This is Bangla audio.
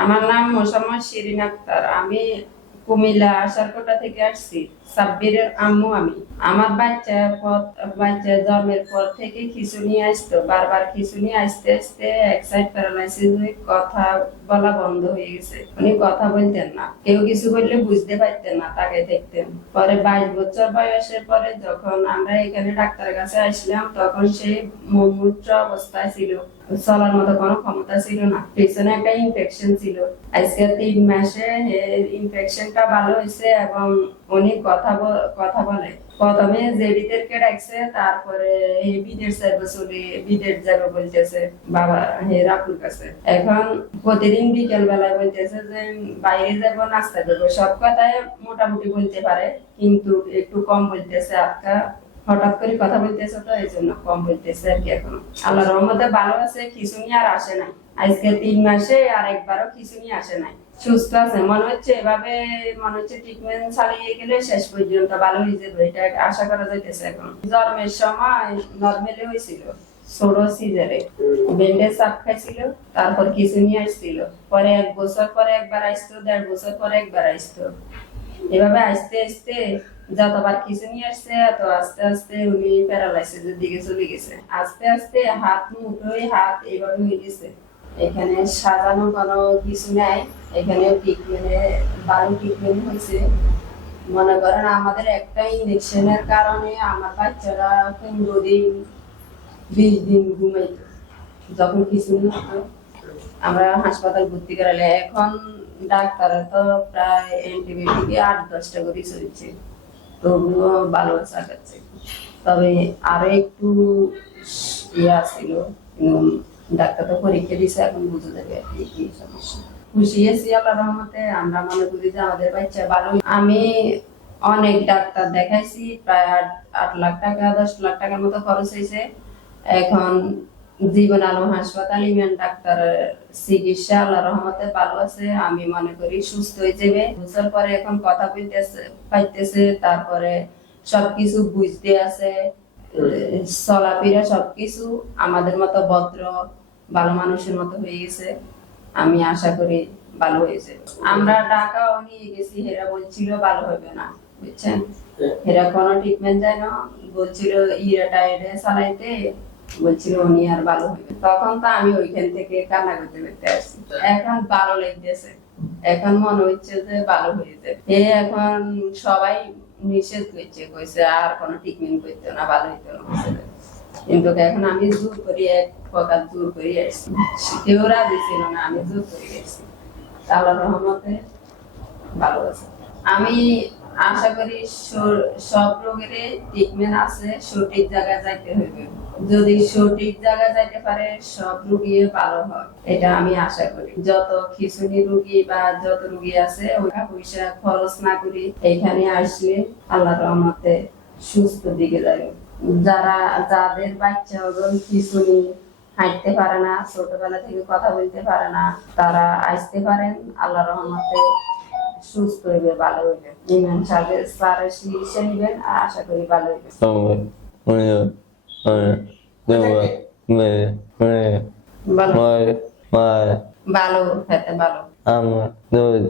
আমার নাম মোসাম্মদ শিরিন আক্তার। আমি কুমিল্লা আশারকোটা থেকে আসছি। সাব্বিরের আম্মু আমি। আমার বাচ্চা পর বাচ্চা জন্মের পর থেকে আসতো। বারবার আসতে আসতে এক সাইড প্যারালাইসিস হয়ে কথা বলা বন্ধ হয়ে গেছে। উনি কথা বলতেন না। কেউ কিছু বললে বুঝতে পারতেন না, তাকে দেখতেন। পরে বাইশ বছর বয়সের পরে যখন আমরা এখানে ডাক্তারের কাছে আসলাম, তখন সে মুমূর্ষ অবস্থায় ছিল। চলার মতো কোনো ক্ষমতা ছিল না। পিছনে একটা ইনফেকশন ছিল। আজকে তিন মাসে ইনফেকশনটা ভালো হয়েছে এবং উনি কথা কথা বলে। প্রথমে তারপরে চলে যাবে বলতেছে বাবা, হে রাপুর কাছে। এখন প্রতিদিন বিকেল বেলায় বলতেছে যে, বাইরে যাব, নাস্তা করব। সব কথায় মোটামুটি বলতে পারে, কিন্তু একটু কম বলতেছে আজকা হঠাৎ করে কথা বলতেছে তো, এই জন্য কম বলতেছে আর কি এখন। আল্লাহ রহমতে ভালো আছে, খিচুনি আর আসে নাই। আজকে তিন মাসে আর একবারও খিচুনি আসে নাই। সুস্থ আছে, মনে হচ্ছে এভাবে, মনে হচ্ছে ট্রিটমেন্ট চালিয়ে গেলে শেষ পর্যন্ত ভালো হয়ে যাবে, এটা আশা করা যাইতেছে এখন। জন্মের সময় নর্মালি হয়েছিল, ছোট সিজারে। ব্যান্ডেজ চাপ খাইছিল, তারপর খিচুনি আসছিল। পরে এক বছর পরে একবার আসতো, দেড় বছর পরে একবার আসতো। এভাবে আস্তে আস্তে যতবার কিছু নিয়ে আসছে তো আস্তে আস্তে উনি প্যারালাইসিসের দিকে চলে গেছে। আস্তে আস্তে হাত মুঠোই হাত এইভাবে হয়ে গেছে। এখানে সাজানো কোনো কিছু নাই। এখানে ট্রিটমেন্টে ভালো ট্রিটমেন্ট হয়েছে। মনে করেন আমাদের একটা ইঞ্জেকশনের কারণে আমার বাচ্চারা পনেরো দিন বিশ দিন ঘুমাইতো, যখন কিছু হতো আমরা হাসপাতাল ভর্তি করালে এখন ডাক্তার তো প্রায় অ্যান্টিবায়োটিক আট দশটা করে চলছে। তবুও ভালো চাকাচ্ছে তবে আরও একটু ইয়ে ছিল উম, ডাক্তার তো পরীক্ষা দিছে এখন বুঝে যাবে কি সমস্যা। খুশি আছি আল্লাহ রহমতে আমরা মনে করি যে আমাদের বাচ্চা ভালো। আমি অনেক ডাক্তার দেখাইছি প্রায় আট আট লাখ টাকা দশ লাখ টাকার মতো খরচ হয়েছে এখন জীবন আলো হাসপাতাল ইমেন ডাক্তার চিকিৎসা আল্লাহ রহমতে ভালো আছে। আমি মনে করি সুস্থ হয়ে যাবে। বছর পরে এখন কথা বলতেছে পাইতেছে তারপরে সবকিছু বুঝতে আছে। চলাফেরা সবকিছু আমাদের মতো ভদ্র ভালো মানুষের মতো হয়ে গেছে। আমি আশা করি ভালো হয়েছে আমরা ঢাকাও নিয়ে গেছি হেরা বলছিল ভালো হবে না বুঝছেন? এরা কোনো ট্রিটমেন্ট দেয় না। বলছিল ইরা টাইডে চালাইতে। বলছিল উনি আর ভালো হবে তখন তো আমি ওইখান থেকে কান্না করতে করতে আসছি। এখন ভালো লাগতেছে। এখন মনে হচ্ছে যে ভালো হয়ে যাবে। এ এখন সবাই নিষেধ করছে, কইছে আর কোনো ট্রিটমেন্ট করতে না, ভালো হইতে না কিন্তু এখন আমি জোর করি এক প্রকার জোর করি আসছি। কেউ রাজি ছিল না, আমি জোর করি আসছি। আল্লাহ রহমতে ভালো আছে। আমি আশা করি সব রোগের ট্রিটমেন্ট আছে, সঠিক জায়গায় যাইতে হইবে। যদি সঠিক জায়গা যাইতে পারে, সব রুগী ভালো হয়। এটা আমি আশা করি। যত খিচুনি রুগী বা যত রুগী আছে ওটা পয়সা খরচ না করি এখানে আসলে আল্লাহ রহমতে সুস্থ দিকে যাবে যারা, যাদের বাচ্চা ওরকম খিচুনি হাঁটতে পারে না, ছোটবেলা থেকে কথা বলতে পারে না, তারা আসতে পারেন। আল্লাহ রহমতে সুস্থ হইবে, ভালো হইবে। ইমান চিকিৎসা নিবেন আর আশা করি ভালো হইবে। ভালো ভালো খেতে ভালো আমার দুধ